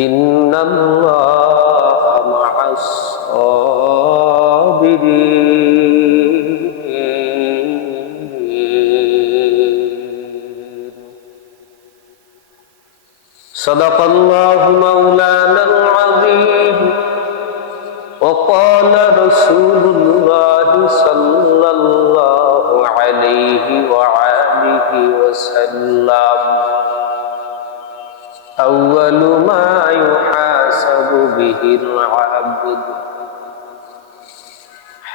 إن الله مع الصابرين صدق الله مولانا العظيم وقال رسول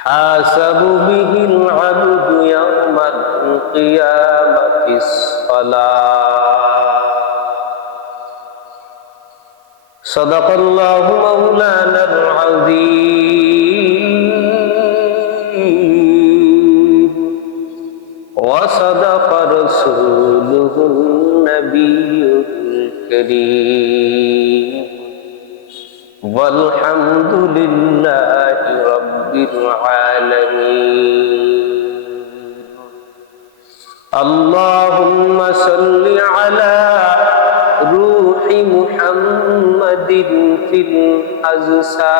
حاسب به العبد يوم القيامة الصلاة صدق الله مولانا العظيم وصدق رسوله النبي الكريم والحمد لله رب العالمين. اللهم صل على روح محمد في الأجساد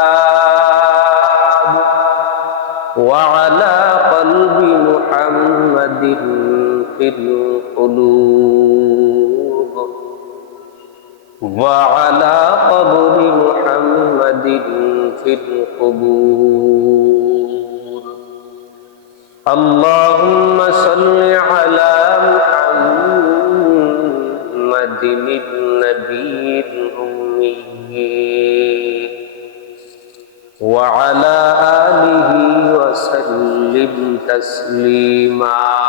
وعلى قلب محمد في القلوب. وعلى قبر محمد في القبور. اللهم صل على محمد النبي الأمي. وعلى آله وسلم تسليما.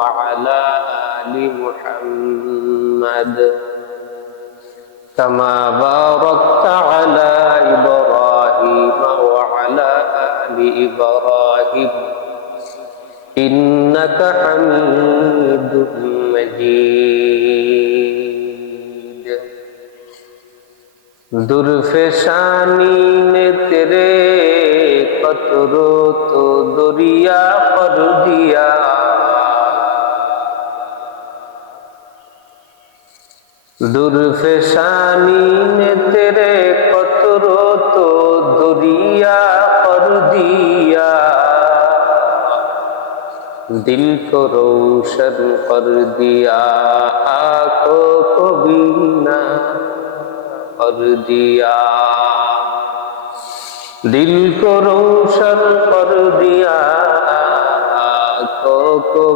وعلى آل محمد كما باركت على إبراهيم وعلى آل إبراهيم. إنك حميد مجيد. ظرف شانی نے تیرے قطروں تو دریا پر دیا দুর্ফেশানি তেরে কতরো তো দরিয়া কর দিয়া দিল কো রৌশন কর দিয়া আখো কো কর দিয়া দিল কো রৌশন কর দিয়া আখো কো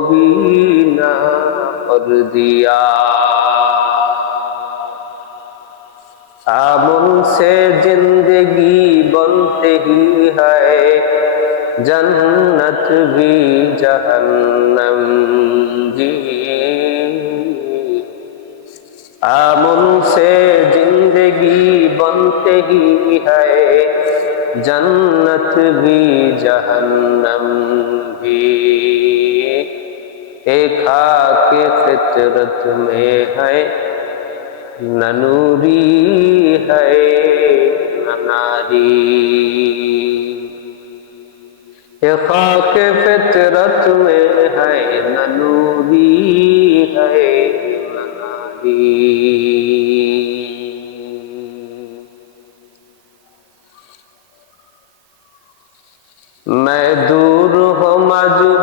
কর দিয়া आमुन से जिंदगी बनते ही है जन्नत भी जहन्नम भी आमुन से जिंदगी बनते ही है जन्नत भी जहन्नम भी एक के फितरत में है ननूरी है नारी खाक फितरत में है ननूरी है नारी मैं दूर हो मजबूर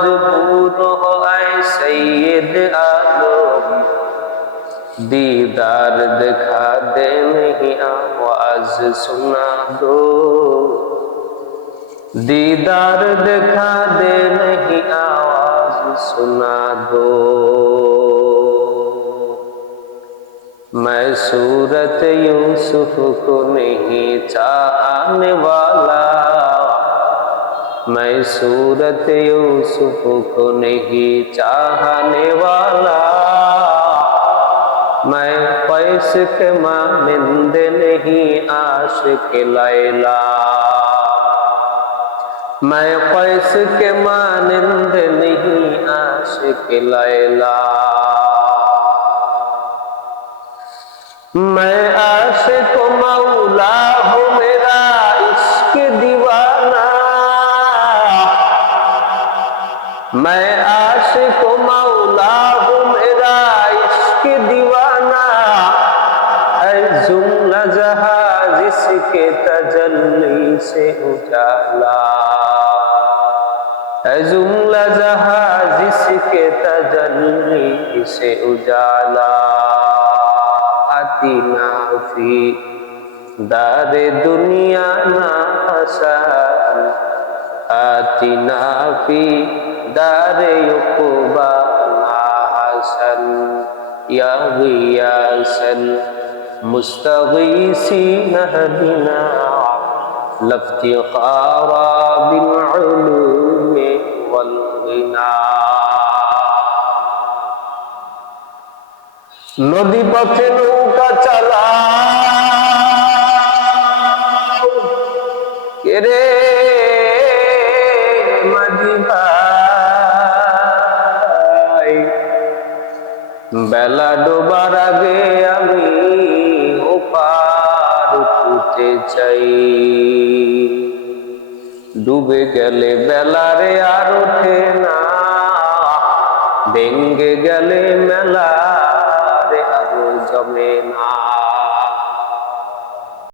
हो मजबूर हो आए सैद आलो दीदार दिखा दे नहीं आवाज सुना दो दीदार दिखा दे नहीं आवाज सुना दो मैं सूरत यूसुफ को नहीं चाहने वाला मैं सूरत यूसुफ को नहीं चाहने वाला। मैं पैस के मानिंद नहीं आश के लैला। मैं पैस के मानिंद नहीं आश के लैला। मैं आशिक मौला मैं आशिक मौला हूँ, मेरा इश्क दीवाना जुमला जहाँ जिसके तजल्ली से उजाला। जुमला जहाँ जिसके तजल्ली से उजाला। आतीना फ़ी दारे दुनिया ना हसन आतीना फ़ी دار يقوبا حسن يا غياثا مستغيثين بنا لا بالعلوم والغنى. نودي পথে تلا كريم বেলা ডোবার আগে আমি ওপার উঠতে চাই। ডুবে গেলে বেলারে আর ওঠে না ভেঙ্গে গেলে মেলা রে আরও জমে না।